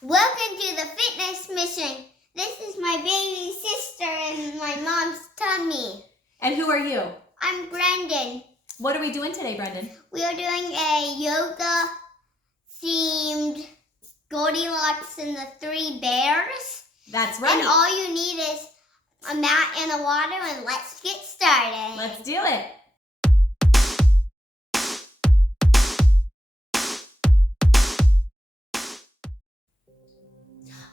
Welcome to the fitness mission. This is my baby sister in my mom's tummy. And who are you? I'm Brendan. What are we doing today, Brendan? We are doing a yoga-themed Goldilocks and the Three Bears. That's right. And all you need is a mat and a water, and let's get started. Let's do it.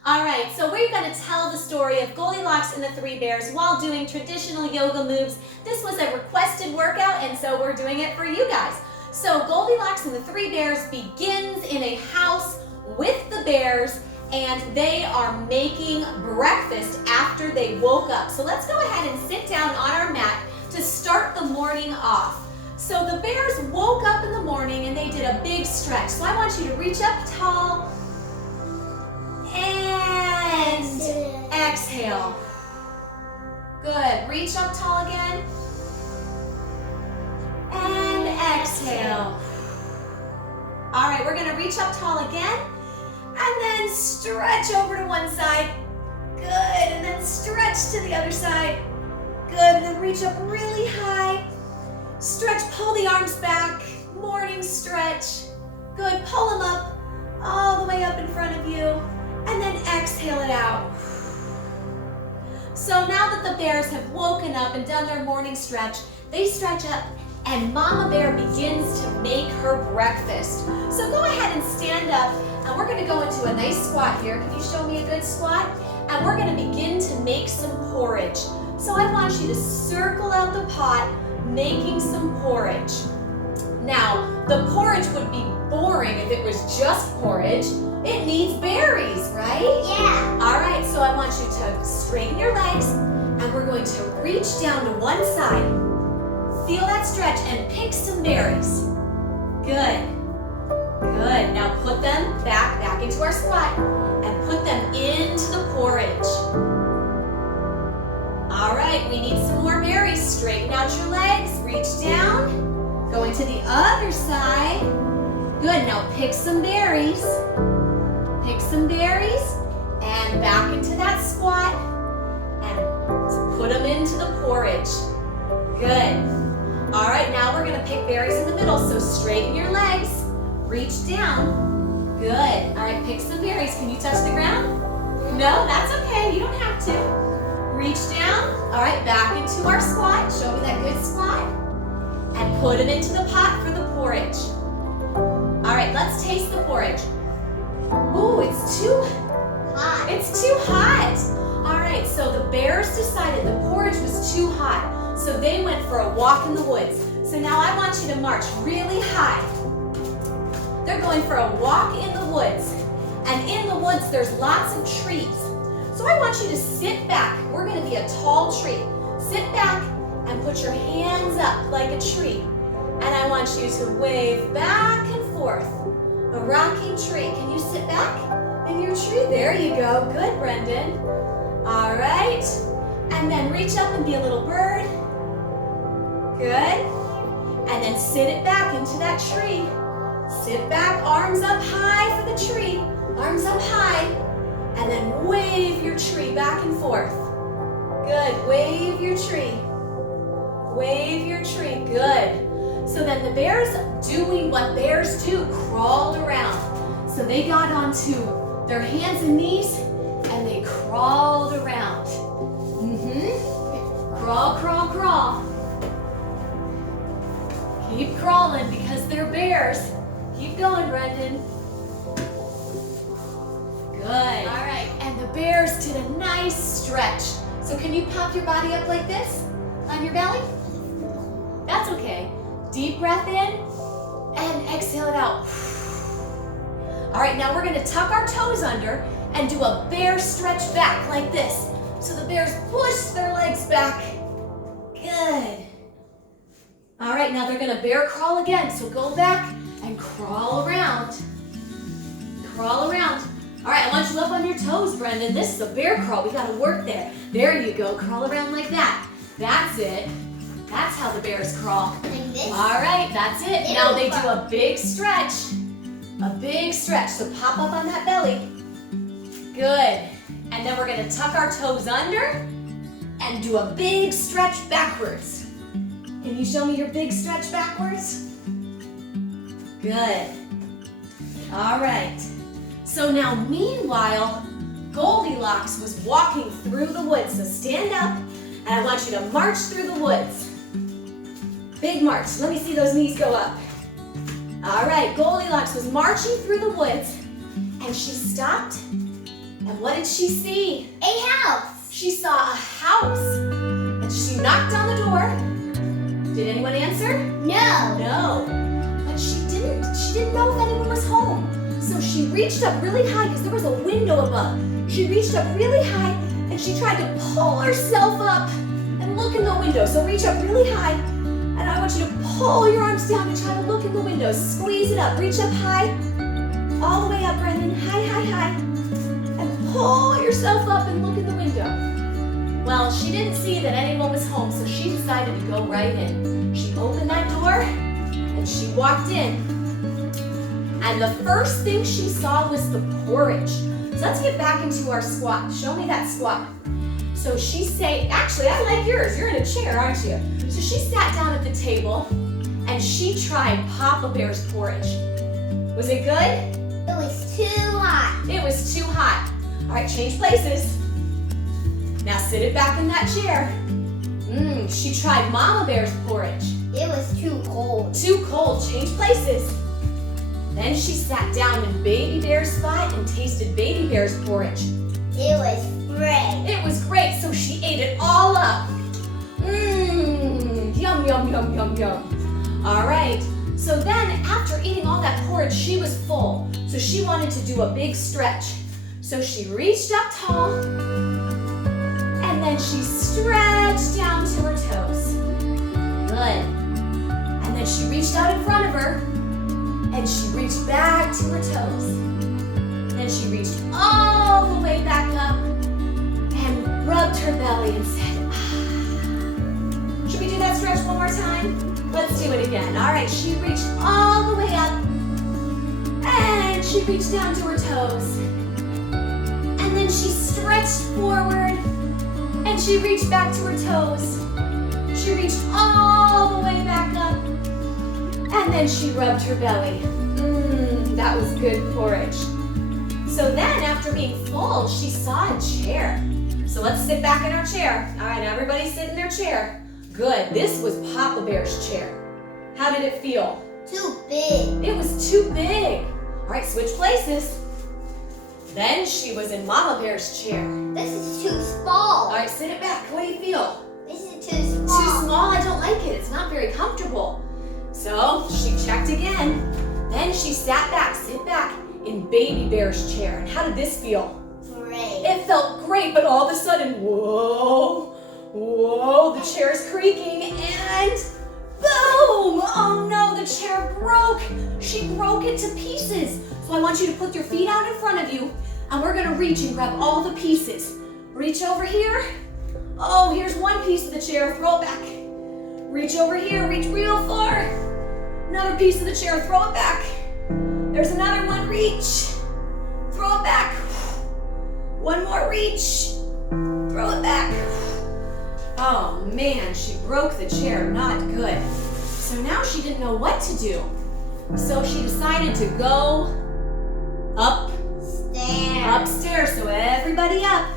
All right, so we're going to tell the story of Goldilocks and the Three Bears while doing traditional yoga moves. This was a requested workout, and so we're doing it for you guys. So Goldilocks and the Three Bears begins in a house with the bears, and they are making breakfast after they woke up. So let's go ahead and sit down on our mat to start the morning off. So the bears woke up in the morning and they did a big stretch. So I want you to reach up tall and exhale. Good. Reach up tall again. And exhale. All right, we're going to reach up tall again. And then stretch over to one side. Good. And then stretch to the other side. Good. And then reach up really high. Stretch, pull the arms back. Morning stretch. Good. Pull them up all the way up in front of you. And then exhale it out. So now that the bears have woken up and done their morning stretch, they stretch up and Mama Bear begins to make her breakfast. So go ahead and stand up, and we're going to go into a nice squat here. Can you show me a good squat? And we're going to begin to make some porridge. So I want you to circle out the pot, making some porridge. Now, the porridge would be boring if it was just porridge. It needs berries, right? Yeah. All right, so I want you to straighten your legs, and we're going to reach down to one side. Feel that stretch and pick some berries. Good. Good. Now put them back into our squat and put them into the porridge. All right, we need some more berries. Straighten out your legs, reach down, go into the other side. Good, now pick some berries. Pick some berries and back into that squat and put them into the porridge. Good. All right, now we're going to pick berries in the middle, so straighten your legs, reach down. Good. All right, pick some berries. Can you touch the ground? No, that's okay. You don't have to. Reach down. All right, back into our squat. Show me that good squat. And put it into the pot for the porridge. All right, let's taste the porridge. Ooh, it's too hot. It's too hot. All right, so the bears decided the porridge was too hot. So they went for a walk in the woods. So now I want you to march really high. They're going for a walk in the woods. And in the woods, there's lots of trees. So I want you to sit back. We're going to be a tall tree. Sit back and put your hands up like a tree. And I want you to wave back and forth. A rocking tree. Can you sit back in your tree? There you go. Good, Brendan. All right. And then reach up and be a little bird. Good. And then sit it back into that tree. Sit back, arms up high for the tree. Arms up high. And then wave your tree back and forth. Good. Wave your tree. Wave your tree. Good. So then the bears, doing what bears do, crawled around. So they got onto their hands and knees and they crawled around. Crawl, crawl, crawl. Keep crawling because they're bears. Keep going, Brendan. Good. All right, and the bears did a nice stretch. So can you pop your body up like this on your belly? That's okay. Deep breath in and exhale it out. All right, now we're going to tuck our toes under and do a bear stretch back like this. So the bears push their legs back. Good. All right, now they're going to bear crawl again. So go back and crawl around. Crawl around. All right, I want you up on your toes, Brendan. This is a bear crawl. We got to work there. There you go. Crawl around like that. That's it. That's how the bears crawl. Like this? All right, that's it. Now they do a big stretch. A big stretch. So pop up on that belly. we're gonna tuck our toes under and do a big stretch backwards. Can you show me your big stretch backwards? Good. All right. So now, meanwhile, Goldilocks was walking through the woods. So stand up, and I want you to march through the woods. Big march. Let me see those knees go up. All right, Goldilocks was marching through the woods, and she stopped. And what did she see? A house. She saw a house, and she knocked on the door. Did anyone answer? No. No, but she didn't know if anyone was home. So she reached up really high because there was a window above. She reached up really high and she tried to pull herself up and look in the window. So reach up really high, and I want you to pull your arms down and try to look in the window. Squeeze it up, reach up high, all the way up, Brendan, high, high, high. And pull yourself up and look in the window. Well, she didn't see that anyone was home, so she decided to go right in. She opened that door and she walked in. And the first thing she saw was the porridge. So let's get back into our squat. Show me that squat. So actually I like yours. You're in a chair, aren't you? So she sat down at the table and she tried Papa Bear's porridge. Was it good? It was too hot. It was too hot. All right, change places. Now sit it back in that chair. She tried Mama Bear's porridge. It was too cold. Too cold, change places. Then she sat down in Baby Bear's spot and tasted Baby Bear's porridge. It was great. It was great, so she ate it all up. Yum, yum, yum, yum, yum. All right, so then after eating all that porridge, she was full. So she wanted to do a big stretch. So she reached up tall, and then she stretched down to her toes. Good. And then she reached out in front of her, and she reached back to her toes. Then she reached all the way back up and rubbed her belly and said, ah. Should we do that stretch one more time? Let's do it again. All right, she reached all the way up and she reached down to her toes. And then she stretched forward and she reached back to her toes. She reached all the way back up. And then she rubbed her belly. That was good porridge. So then, after being full, she saw a chair. So let's sit back in our chair. All right, everybody sit in their chair. Good, this was Papa Bear's chair. How did it feel? Too big. It was too big. All right, switch places. Then she was in Mama Bear's chair. This is too small. All right, sit it back. What do you feel? This is too small. Too small? I don't like it. It's not very comfortable. So she checked again. Then she sat back, sit back, in Baby Bear's chair. And how did this feel? Great. It felt great, but all of a sudden, whoa, the chair is creaking and boom! Oh no, the chair broke. She broke it to pieces. So I want you to put your feet out in front of you, and we're gonna reach and grab all the pieces. Reach over here. Oh, here's one piece of the chair, throw it back. Reach over here, reach real far. Another piece of the chair, throw it back. There's another one, reach. Throw it back. One more reach. Throw it back. Oh man, she broke the chair, not good. So now she didn't know what to do. So she decided to go upstairs. So everybody up.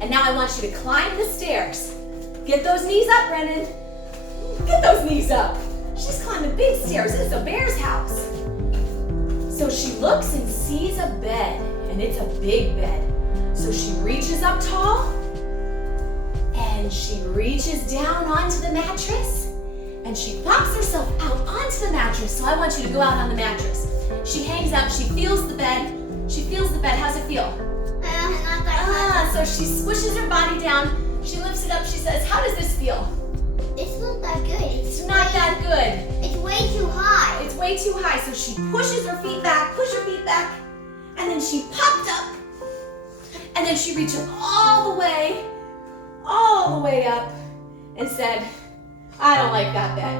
And now I want you to climb the stairs. Get those knees up, Brendan. Get those knees up. She's climbing big stairs. This is a bear's house. So she looks and sees a bed, and it's a big bed. So she reaches up tall, and she reaches down onto the mattress, and she pops herself out onto the mattress. So I want you to go out on the mattress. She hangs out, she feels the bed. She feels the bed. How's it feel? Not that So she squishes her body down. She lifts it up. She says, how does this feel? It's not that good. It's not that good. It's way too high. It's way too high. So she pushes her feet back, and then she popped up. And then she reached up all the way up, and said, I don't like that bed.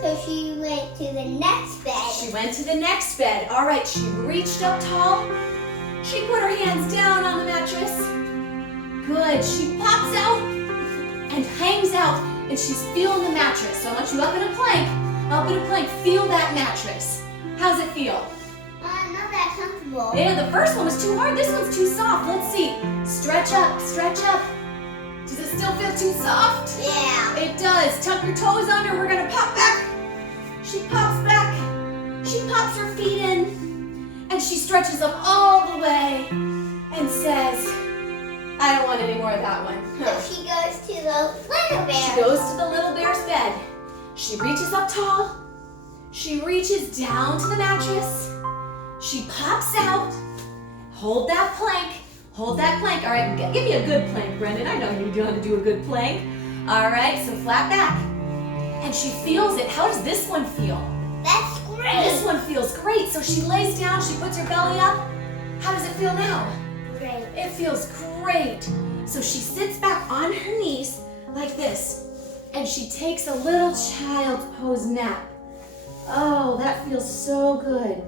So she went to the next bed. She went to the next bed. All right, she reached up tall. She put her hands down on the mattress. Good. She pops out and hangs out, and she's feeling the mattress. So I want you up in a plank. Up in a plank. Feel that mattress. How's it feel? Not that comfortable. Yeah, the first one was too hard. This one's too soft. Let's see. Stretch up, stretch up. Does it still feel too soft? Yeah. It does. Tuck your toes under. We're gonna pop back. She pops back. She pops her feet in, and she stretches up all the way and says, I don't want any more of that one. So she goes to the little bear. She goes to the little bear's bed. She reaches up tall. She reaches down to the mattress. She pops out. Hold that plank. Hold that plank. All right, give me a good plank, Brendan. I know you know how to do a good plank. All right, so flat back. And she feels it. How does this one feel? That's great. This one feels great. So she lays down. She puts her belly up. How does it feel now? Great. It feels great. So she sits back on her knees like this, and she takes a little child's pose nap. Oh, that feels so good.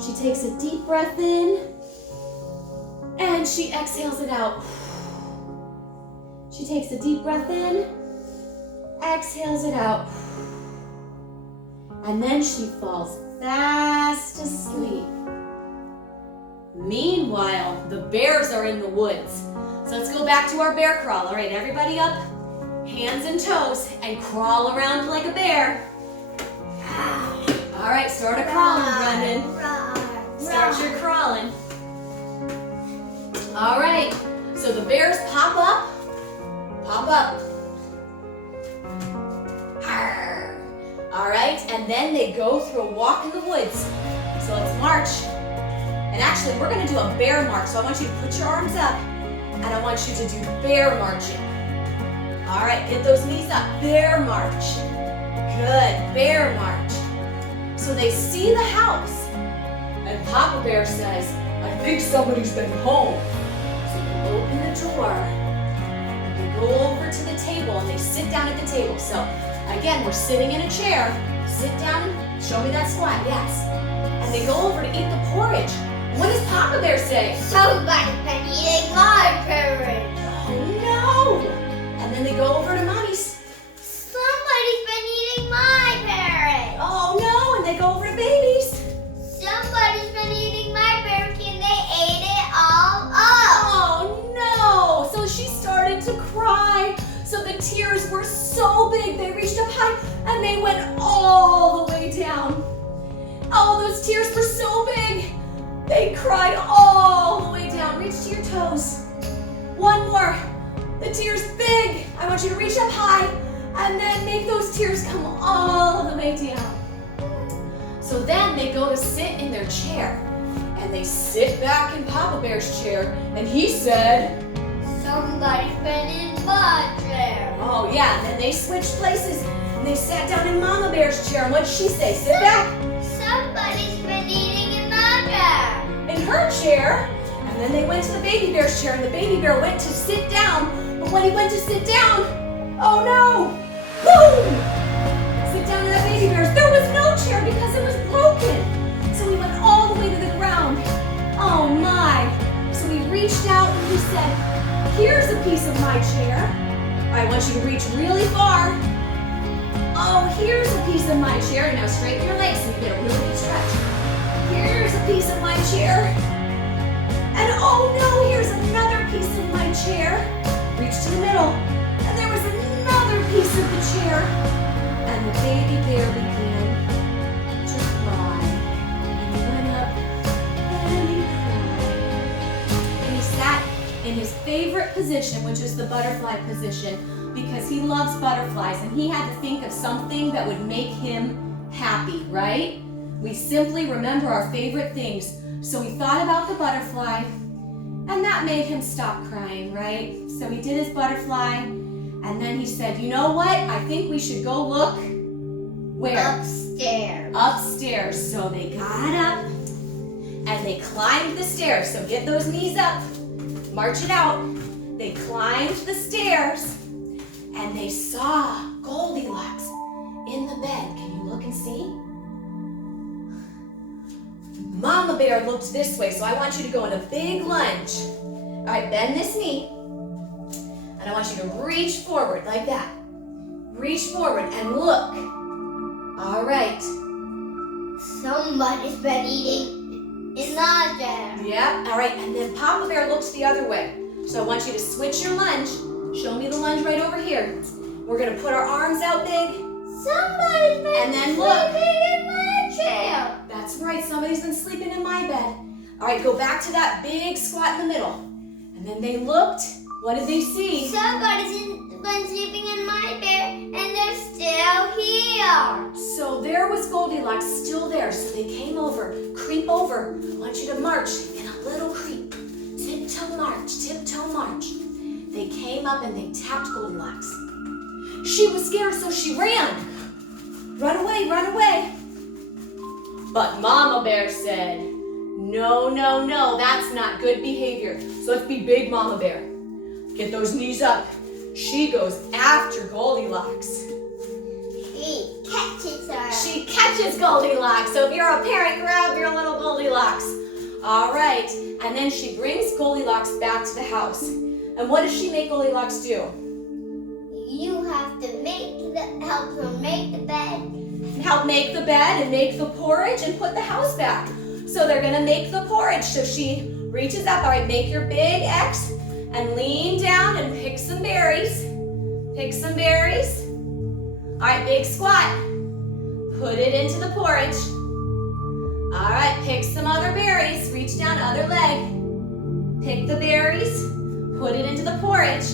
She takes a deep breath in, and she exhales it out. She takes a deep breath in, exhales it out, and then she falls fast asleep. Meanwhile, the bears are in the woods. So let's go back to our bear crawl. All right, everybody up, hands and toes, and crawl around like a bear. All right, start a crawling, Brendan. Start your crawling. All right, so the bears pop up. Pop up. All right, and then they go through a walk in the woods. So let's march. And actually, we're gonna do a bear march. So I want you to put your arms up, and I want you to do bear marching. All right, get those knees up. Bear march. Good, bear march. So they see the house, and Papa Bear says, I think somebody's been home. So they open the door, and they go over to the table, and they sit down at the table. So again, we're sitting in a chair. Sit down, show me that squat, yes. And they go over to eat the porridge. What does Papa Bear say? Somebody's been eating my porridge. Oh no! And then they go over to Mommy's. Somebody's been eating my porridge. Oh no! And they go over to Baby's. Somebody's been eating my porridge and they ate it all up. Oh no! So she started to cry. So the tears were so big, they reached up high and they went all the way down. Oh, those tears were so big. They cried all the way down. Reach to your toes. One more. The tears big. I want you to reach up high and then make those tears come all the way down. So then they go to sit in their chair and they sit back in Papa Bear's chair and he said, Somebody's been in my chair. oh yeah, and then they switched places and they sat down in Mama Bear's chair. And what did she say? Sit back. Somebody's been eating in my chair. In her chair, and then they went to the baby bear's chair, and the baby bear went to sit down, but when he went to sit down, oh no, boom! Sit down in that baby bear's. There was no chair because it was broken. So he went all the way to the ground. Oh my. So he reached out and he said, here's a piece of my chair. I want you to reach really far. Oh, here's a piece of my chair. Now straighten your legs so you get a really good stretch. Here's a piece of my chair. And oh no, here's another piece of my chair. Reach to the middle. And there was another piece of the chair. And the baby bear began to cry. And he went up and he cried. And he sat in his favorite position, which is the butterfly position, because he loves butterflies and he had to think of something that would make him happy, right? We simply remember our favorite things. So he thought about the butterfly, and that made him stop crying, right? So he did his butterfly, and then he said, you know what? I think we should go look. Where? Upstairs. Upstairs. So they got up, and they climbed the stairs. So get those knees up. March it out. They climbed the stairs, and they saw Goldilocks in the bed. Can you look and see? Mama Bear looked this way, so I want you to go in a big lunge. All right, bend this knee. And I want you to reach forward like that. Reach forward and look. All right. Somebody's been eating in there. Yep. All right. And then Papa Bear looks the other way. So I want you to switch your lunge. Show me the lunge right over here. We're going to put our arms out big. Somebody's been And then look. sleeping in my chair. That's right. Somebody's been sleeping in my bed. All right. Go back to that big squat in the middle. And then they looked. What did they see? Somebody's been sleeping in my bed, and they're still here. So there was Goldilocks still there. So they came over, creep over. I want you to march in a little creep. Tiptoe march, tiptoe march. They came up and they tapped Goldilocks. She was scared, so she ran. Run away, run away. But Mama Bear said, no, no, no, that's not good behavior. So let's be big, Mama Bear. Get those knees up. She goes after Goldilocks. She catches her. She catches Goldilocks. So if you're a parent, grab your little Goldilocks. All right. And then she brings Goldilocks back to the house. And what does she make Goldilocks do? You have to help her make the bed. Help make the bed and make the porridge and put the house back. So they're going to make the porridge. So she reaches up. All right, make your big X and lean down and pick some berries. Pick some berries. All right, big squat. Put it into the porridge. All right, pick some other berries. Reach down, other leg. Pick the berries. Put it into the porridge.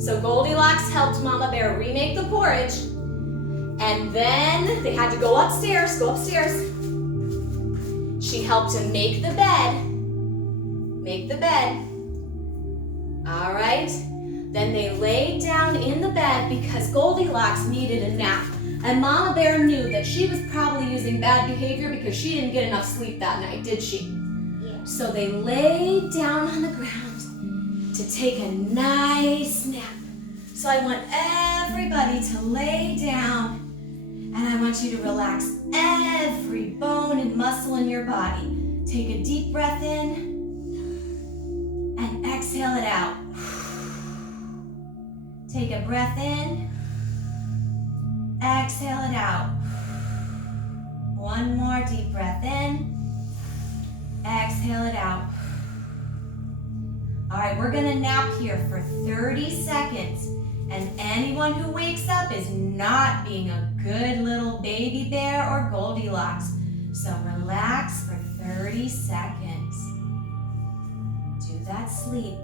So Goldilocks helped Mama Bear remake the porridge. And then they had to go upstairs. Go upstairs. She helped to make the bed. Make the bed. All right. Then they laid down in the bed because Goldilocks needed a nap. And Mama Bear knew that she was probably using bad behavior because she didn't get enough sleep that night, did she? Yeah. So they laid down on the ground to take a nice nap. So I want everybody to lay down and I want you to relax every bone and muscle in your body. Take a deep breath in and exhale it out. Take a breath in, exhale it out. One more deep breath in, exhale it out. All right, we're gonna nap here for 30 seconds. And anyone who wakes up is not being a good little baby bear or Goldilocks. So relax for 30 seconds. Do that sleep.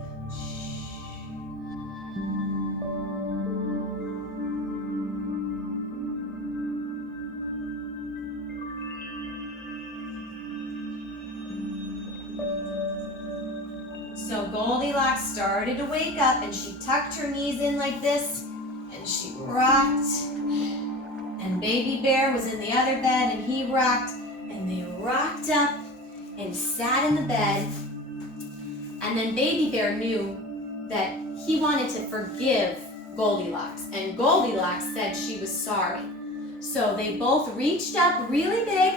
So Goldilocks started to wake up and she tucked her knees in like this and she rocked. And Baby Bear was in the other bed and he rocked and they rocked up and sat in the bed. And then Baby Bear knew that he wanted to forgive Goldilocks and Goldilocks said she was sorry. So they both reached up really big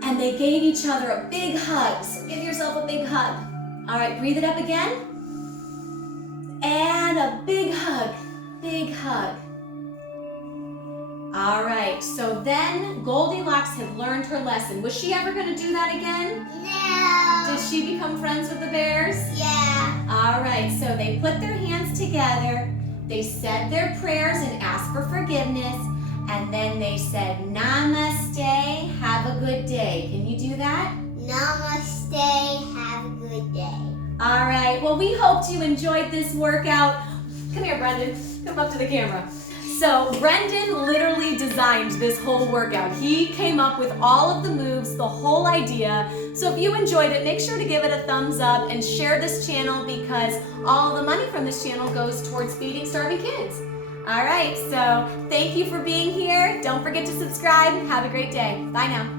and they gave each other a big hug. So give yourself a big hug. All right, breathe it up again. And a big hug, big hug. All right, so then Goldilocks had learned her lesson. Was she ever gonna do that again? No. Did she become friends with the bears? Yeah. All right, so they put their hands together, they said their prayers and asked for forgiveness, and then they said, Namaste, have a good day. Can you do that? Namaste, have a good day. All right, well, we hoped you enjoyed this workout. Come here, Brendan, come up to the camera. So Brendan literally designed this whole workout. He came up with all of the moves, the whole idea. So if you enjoyed it, make sure to give it a thumbs up and share this channel because all the money from this channel goes towards feeding starving kids. All right, so thank you for being here. Don't forget to subscribe. Have a great day. Bye now.